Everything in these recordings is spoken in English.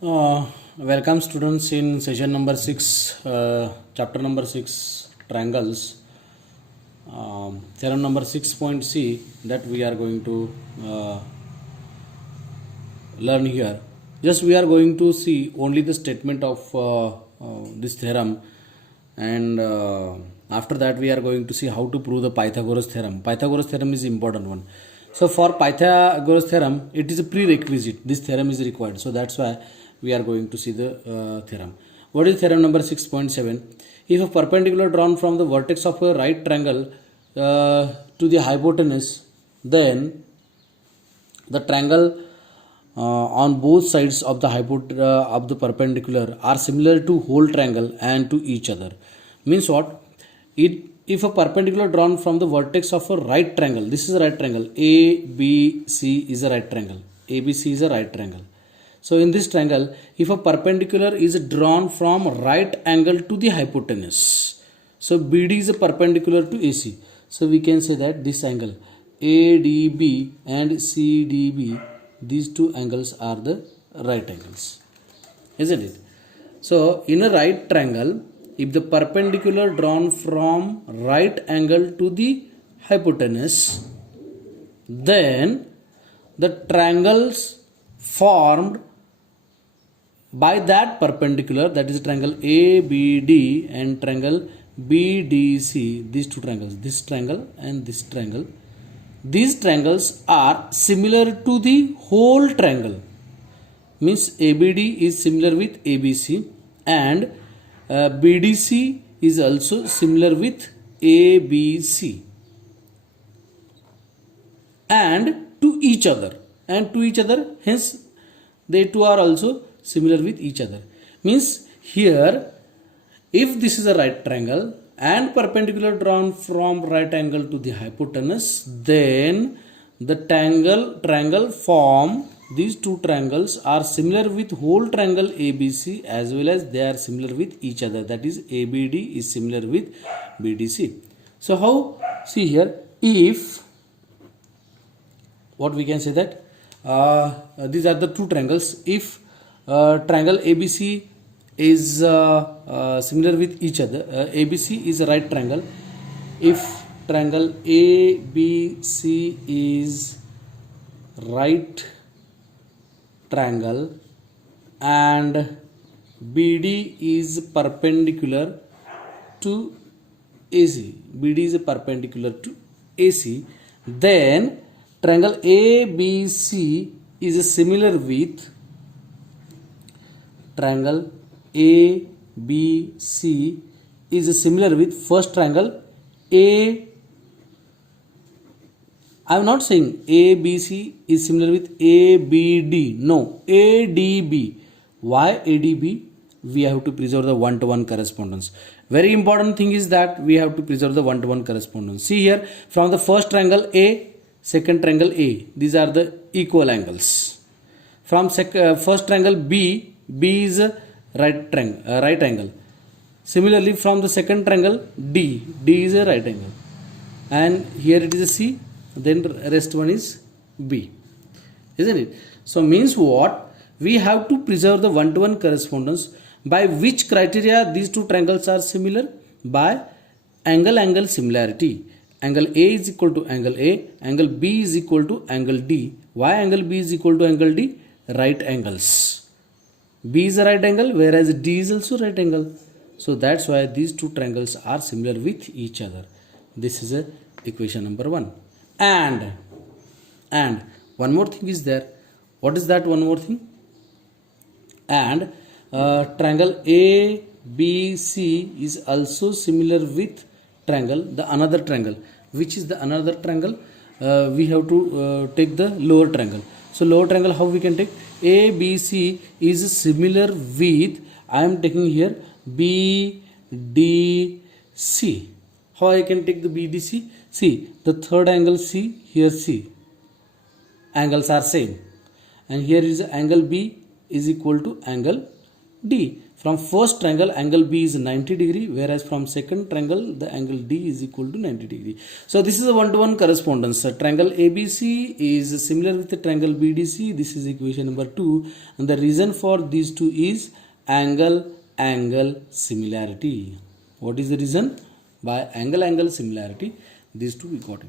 Welcome students in session number 6, chapter number 6, triangles. Theorem number 6.c that we are going to learn here. Just we are going to see only the statement of this theorem, and after that we are going to see how to prove the Pythagoras theorem. Pythagoras theorem is important one. So for Pythagoras theorem, it is a prerequisite. This theorem is required. So that's why we are going to see the theorem. What is theorem number 6.7? If a perpendicular drawn from the vertex of a right triangle to the hypotenuse, then the triangle on both sides of the perpendicular are similar to whole triangle and to each other. Means what? If a perpendicular drawn from the vertex of a right triangle, this is a right triangle, ABC is a right triangle, ABC is a right triangle. So in this triangle, if a perpendicular is drawn from right angle to the hypotenuse, so BD is a perpendicular to AC. So we can say that this angle ADB and CDB, these two angles are the right angles, isn't it? So in a right triangle, if the perpendicular drawn from right angle to the hypotenuse, then the triangles formed by that perpendicular, that is triangle ABD and triangle BDC, these two triangles, this triangle and this triangle, these triangles are similar to the whole triangle. Means ABD is similar with ABC and BDC is also similar with ABC and to each other, hence they two are also similar with each other. Means here, if this is a right triangle and perpendicular drawn from right angle to the hypotenuse, then the triangle form, these two triangles are similar with whole triangle ABC as well as they are similar with each other, that is ABD is similar with BDC. So how? See here, if what we can say that these are the two triangles. If triangle ABC is similar with each other, ABC is a right triangle. If triangle ABC is right triangle and BD is perpendicular to AC, BD is perpendicular to AC, then triangle ABC is similar with triangle ABC is similar with first triangle I am not saying ABC is similar with ABD. No, ADB. Why ADB? We have to preserve the one-to-one correspondence. Very important thing is that we have to preserve the one-to-one correspondence. See here, from the first triangle A, second triangle A, these are the equal angles. From first triangle B, B is a right angle. Similarly, from the second triangle D, D is a right angle. And here it is a C, then rest one is B, isn't it? So means what? We have to preserve the one-to-one correspondence. By which criteria these two triangles are similar? By angle similarity. Angle A is equal to angle A, angle B is equal to angle D. Why angle B is equal to angle D? Right angles. B is a right angle, whereas D is also right angle. So that's why these two triangles are similar with each other. This is a equation number 1. And one more thing is there. What is that one more thing? And triangle ABC is also similar with the another triangle. Which is the another triangle? We have to take the lower triangle. So lower triangle, how we can take? ABC is similar with, I am taking here BDC. How I can take the BDC? See, the third angle C, here C. Angles are same. And here is angle B is equal to angle D. From first triangle, angle B is 90 degree, whereas from second triangle, the angle D is equal to 90 degree. So this is a one-to-one correspondence. Triangle ABC is similar with the triangle BDC. This is equation number 2. And the reason for these two is angle similarity. What is the reason? By angle similarity, these two we got it.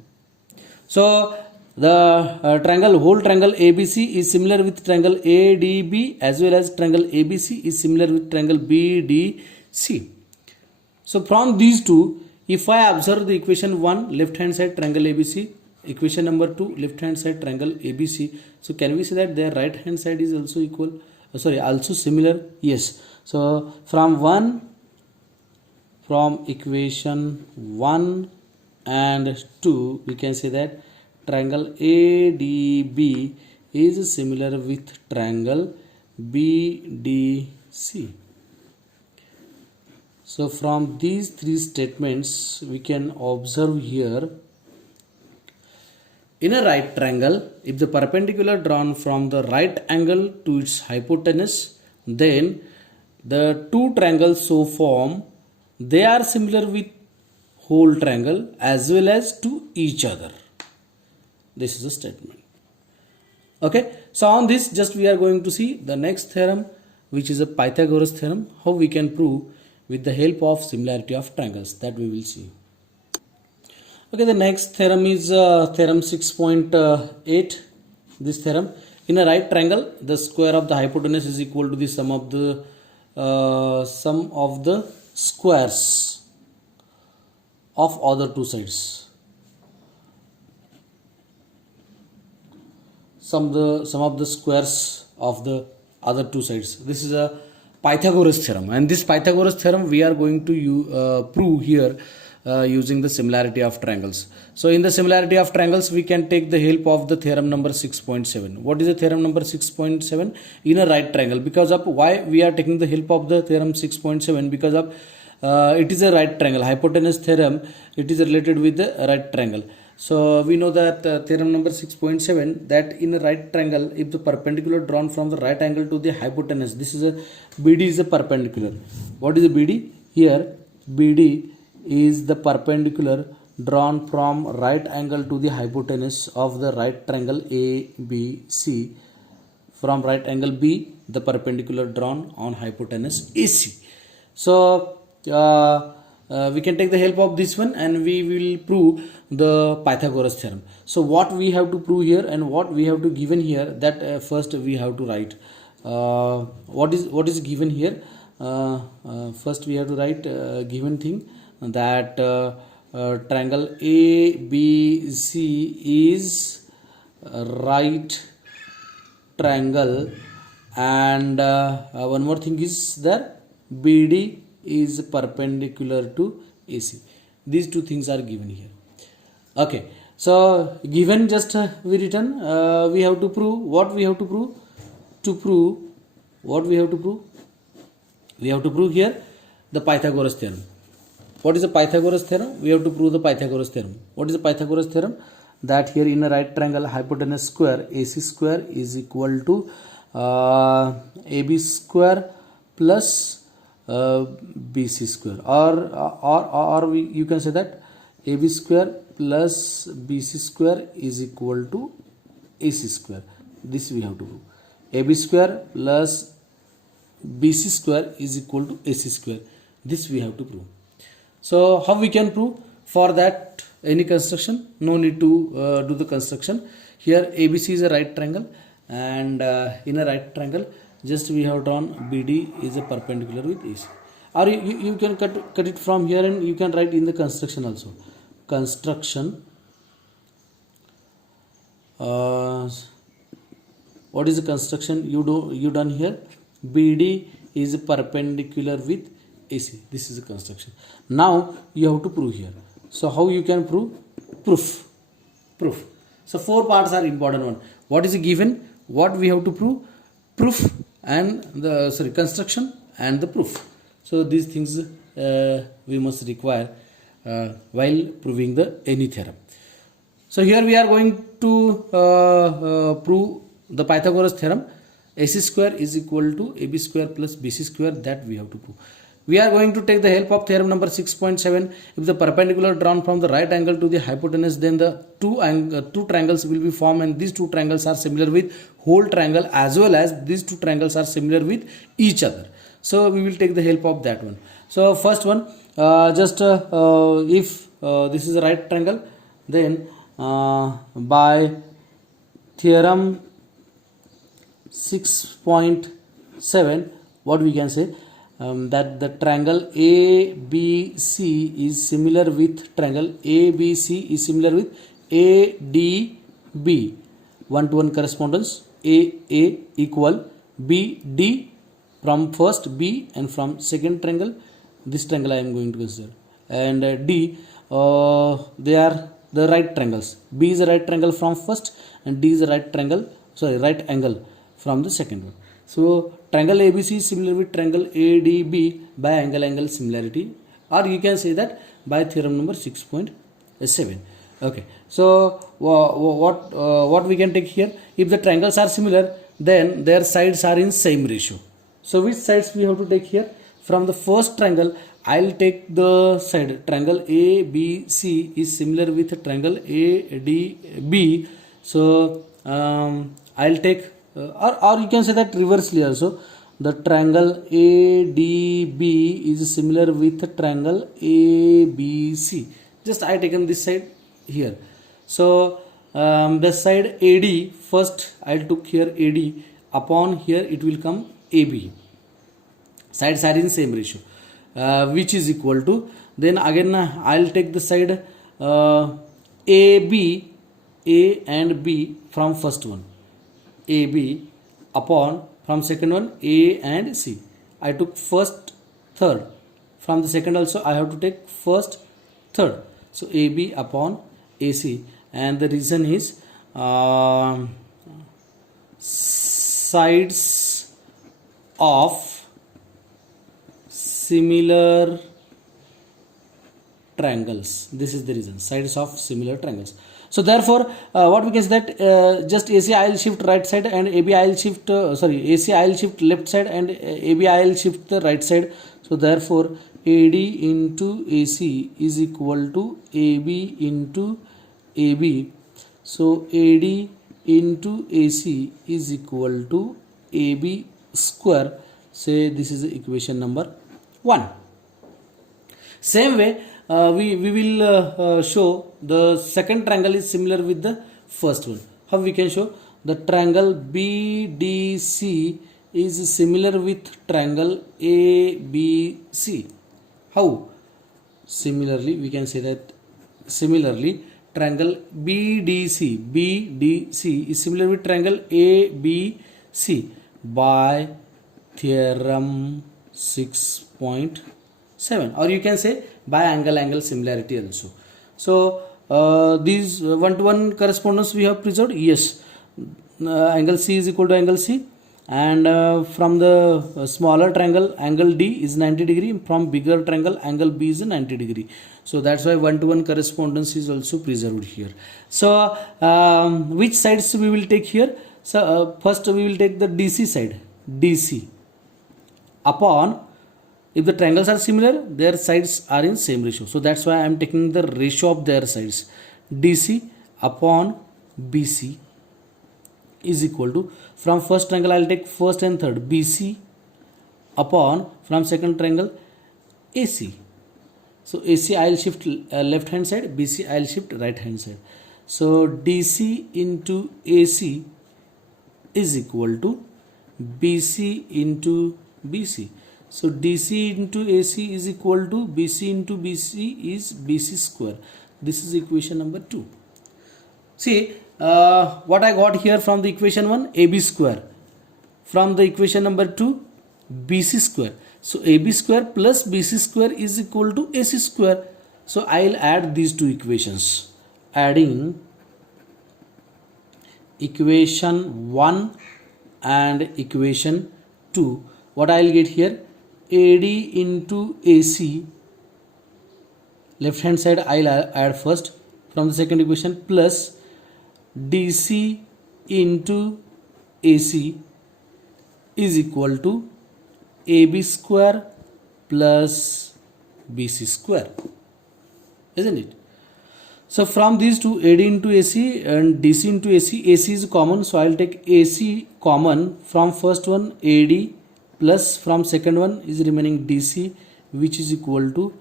So the whole triangle ABC is similar with triangle ADB, as well as triangle ABC is similar with triangle BDC. So from these two, if I observe the equation 1, left hand side triangle ABC, equation number 2, left hand side triangle ABC, so can we say that their right hand side is also equal, also similar? Yes. So from equation 1 and 2, we can say that triangle ADB is similar with triangle BDC. So from these three statements, we can observe here, in a right triangle, if the perpendicular drawn from the right angle to its hypotenuse, then the two triangles so form, they are similar with whole triangle as well as to each other. This is a statement. Okay, so on this, just we are going to see the next theorem, which is a Pythagoras theorem, how we can prove with the help of similarity of triangles, that we will see. Okay, the next theorem is theorem 6.8. This theorem, in a right triangle, the square of the hypotenuse is equal to the sum of the squares of other two sides. Sum of the squares of the other two sides. This is a Pythagoras theorem, and this Pythagoras theorem we are going to prove here using the similarity of triangles. So in the similarity of triangles, we can take the help of the theorem number 6.7. What is the theorem number 6.7? In a right triangle, because of why we are taking the help of the theorem 6.7, because of it is a right triangle, hypotenuse theorem, it is related with the right triangle. So we know that theorem number 6.7, that in a right triangle, if the perpendicular drawn from the right angle to the hypotenuse, this is a BD is a perpendicular. What is a BD? Here BD is the perpendicular drawn from right angle to the hypotenuse of the right triangle ABC. From right angle B, the perpendicular drawn on hypotenuse AC. So we can take the help of this one, and we will prove the Pythagoras theorem. So what we have to prove here and what we have to given here, that first we have to write. What is given here? First we have to write given thing, that triangle ABC is right triangle, and one more thing is that BD is perpendicular to AC. These two things are given here. Okay, so given, just we written, we have to prove what we have to prove. What we have to prove? We have to prove here the Pythagoras theorem. What is the Pythagoras theorem? We have to prove the Pythagoras theorem. What is the Pythagoras theorem? That here in a right triangle, hypotenuse square AC square is equal to AB square plus BC square, or you can say that AB square plus BC square is equal to AC square. This we have to prove. AB square plus BC square is equal to AC square. This we have to prove. So how we can prove? For that, any construction, no need to do the construction. Here ABC is a right triangle, and in a right triangle, just we have drawn BD is a perpendicular with AC. Or you can cut it from here, and you can write in the construction also. Construction. What is the construction you done here? BD is perpendicular with AC. This is the construction. Now you have to prove here. So how you can prove? Proof. So 4 parts are important one. What is given? What we have to prove? Proof and the construction and the proof. So these things we must require while proving any theorem. So here we are going to prove the Pythagoras theorem. AC square is equal to AB square plus BC square, that we have to prove. We are going to take the help of theorem number 6.7. If the perpendicular drawn from the right angle to the hypotenuse, then the two triangles will be formed, and these two triangles are similar with whole triangle, as well as these two triangles are similar with each other. So we will take the help of that one. So first one, if this is a right triangle, then by theorem 6.7, what we can say, that the triangle ABC is similar with triangle ABC is similar with ADB, one-to-one correspondence. A equal BD from first B, and from second triangle, this triangle I am going to consider, and D, they are the right triangles. B is a right triangle from first, and D is a right angle from the second one. So triangle ABC is similar with triangle ADB by angle similarity, or you can say that by theorem number 6.7. Okay, so what we can take here, if the triangles are similar, then their sides are in same ratio. So which sides we have to take here? From the first triangle, I'll take the side triangle ABC is similar with triangle ADB. So I'll take or you can say that reversely also, the triangle ADB is similar with triangle ABC. Just I taken this side here. So the side AD, first I took here AD, upon here it will come AB. Sides are in same ratio, which is equal to, then again I'll take the side AB, A and B from first one, AB, upon from second one A and C. I took first, third. From the second also I have to take first, third. So AB upon AC, and the reason is sides of similar triangles. This is the reason, sides of similar triangles. So therefore what we can say that just AC I'll shift right side, and AB I'll shift AC I'll shift left side, and AB I'll shift the right side. So therefore AD into AC is equal to AB into AB. So AD into AC is equal to AB square. Say this is equation number 1. Same way we will show the second triangle is similar with the first one. How we can show? The triangle BDC is similar with triangle ABC. How? Similarly, we can say that similarly triangle BDC is similar with triangle ABC by theorem 6.7, or you can say by angle similarity also. So these one-to-one correspondence we have preserved. Yes, angle C is equal to angle C, and from the smaller triangle angle D is 90 degree, from bigger triangle angle B is 90 degree. So that's why one-to-one correspondence is also preserved here. So which sides we will take here? So first we will take the DC side, DC, upon, if the triangles are similar, their sides are in same ratio. So that's why I am taking the ratio of their sides. DC upon BC is equal to, from first triangle I will take first and third, BC upon, from second triangle, AC. So AC I will shift left hand side, BC I will shift right hand side. So DC into AC is equal to BC into BC. So DC into AC is equal to BC into BC is BC square. This is equation number 2. See what I got here from the equation 1, AB square. From the equation number 2, BC square. So AB square plus BC square is equal to AC square. So I will add these two equations. Adding equation 1 and equation 2. What I will get here? AD into AC, left hand side I will add first from the second equation, plus DC into AC is equal to AB square plus BC square, isn't it? So from these two, AD into AC and DC into AC, AC is common, so I'll take AC common from first one, AD plus from second one is remaining DC, which is equal to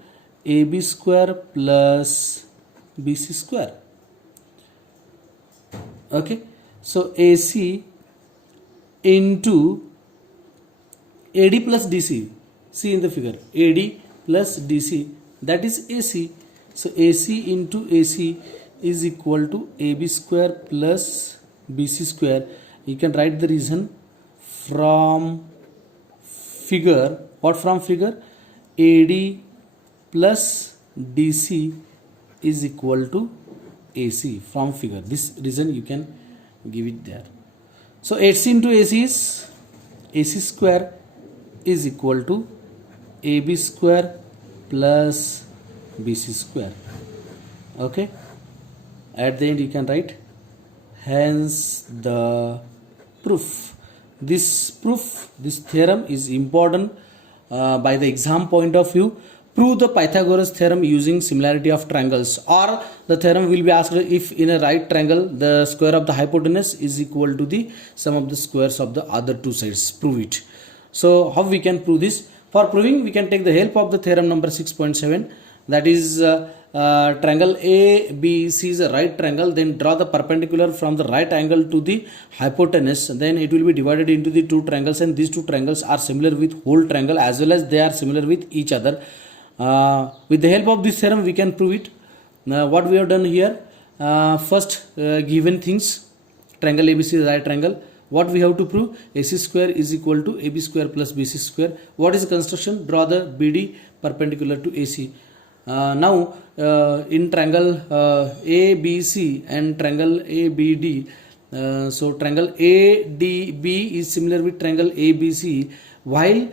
AB square plus BC square. Okay, so AC into AD plus DC, see in the figure, AD plus DC, that is AC. So AC into AC is equal to AB square plus BC square. You can write the reason from figure. What from figure? AD plus DC is equal to AC from figure. This reason you can give it there. So AC into AC is AC square is equal to AB square plus BC square. Okay, at the end you can write hence the proof. This theorem is important by the exam point of view. Prove the Pythagoras theorem using similarity of triangles, or the theorem will be asked if in a right triangle the square of the hypotenuse is equal to the sum of the squares of the other two sides. Prove it. So how we can prove this? For proving, we can take the help of the theorem number 6.7, that is triangle ABC is a right triangle, then draw the perpendicular from the right angle to the hypotenuse, then it will be divided into the two triangles, and these two triangles are similar with whole triangle as well as they are similar with each other. With the help of this theorem we can prove it. What we have done here, first given things, triangle ABC is a right triangle. What we have to prove? AC square is equal to AB square plus BC square. What is the construction? Draw the BD perpendicular to AC. Now in triangle ABC and triangle ABD, so triangle ADB is similar with triangle ABC. While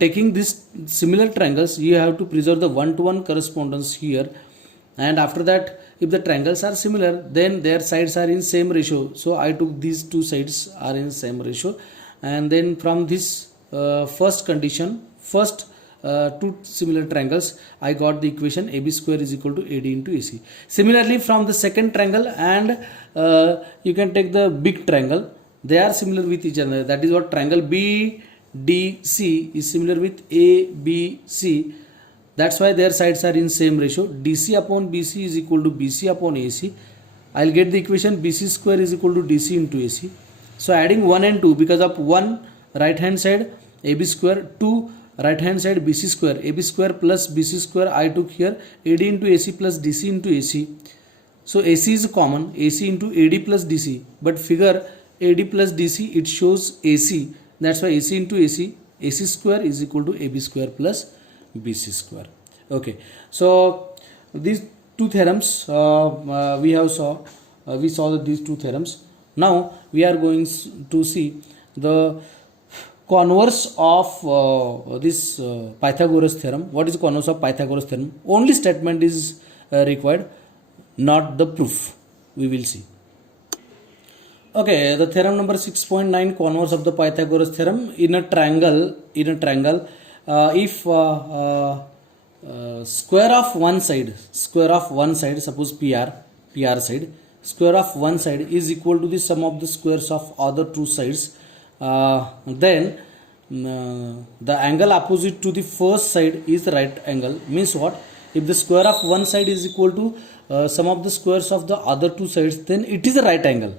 taking these similar triangles, you have to preserve the one-to-one correspondence here, and after that, if the triangles are similar, then their sides are in same ratio. So I took these two sides are in same ratio, and then from this first condition, first two similar triangles, I got the equation AB square is equal to AD into AC. Similarly, from the second triangle, and you can take the big triangle, they are similar with each other. That is what triangle BDC is similar with ABC. That's why their sides are in same ratio. DC upon BC is equal to BC upon AC. I'll get the equation BC square is equal to DC into AC. So adding 1 and 2, because of 1 right hand side AB square, 2 right hand side BC square, AB square plus BC square I took here, AD into AC plus DC into AC. So AC is common, AC into AD plus DC, but figure AD plus DC it shows AC. That's why AC into AC, AC square is equal to AB square plus BC square. Okay, so these two theorems we saw these two theorems. Now we are going to see the converse of this Pythagoras theorem. What is converse of Pythagoras theorem? Only statement is required, not the proof. We will see. Okay, the theorem number 6.9, converse of the Pythagoras theorem. In a triangle, if square of one side, suppose PR side, square of one side is equal to the sum of the squares of other two sides, then the angle opposite to the first side is the right angle. Means what? If the square of one side is equal to sum of the squares of the other two sides, then it is a right angle.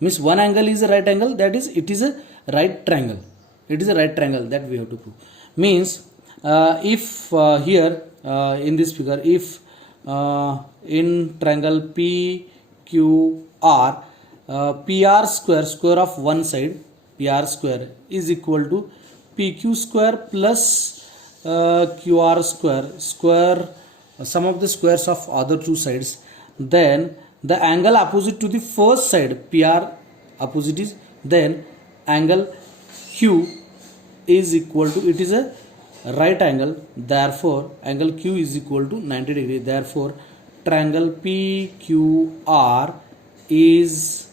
Means one angle is a right angle, that is it is a right triangle. It is a right triangle that we have to prove. Means if here in this figure, if in triangle PQR, PR square of one side, PR square is equal to PQ square plus QR square sum of the squares of other two sides, then the angle opposite to the first side, PR opposite is, then angle Q is equal to, it is a right angle, therefore angle Q is equal to 90 degree. Therefore triangle PQR is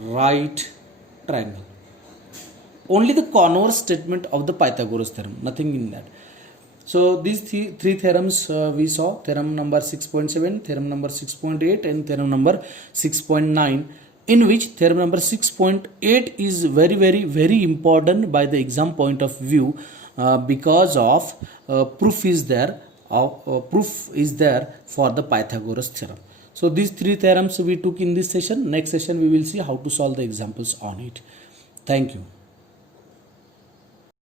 right triangle. only the converse statement of the Pythagoras theorem, nothing in that. So these three theorems we saw: theorem number 6.7, theorem number 6.8, and theorem number 6.9, in which theorem number 6.8 is very very very important by the exam point of view, because of proof is there for the Pythagoras theorem. So these three theorems we took in this session. Next session we will see how to solve the examples on it. Thank you.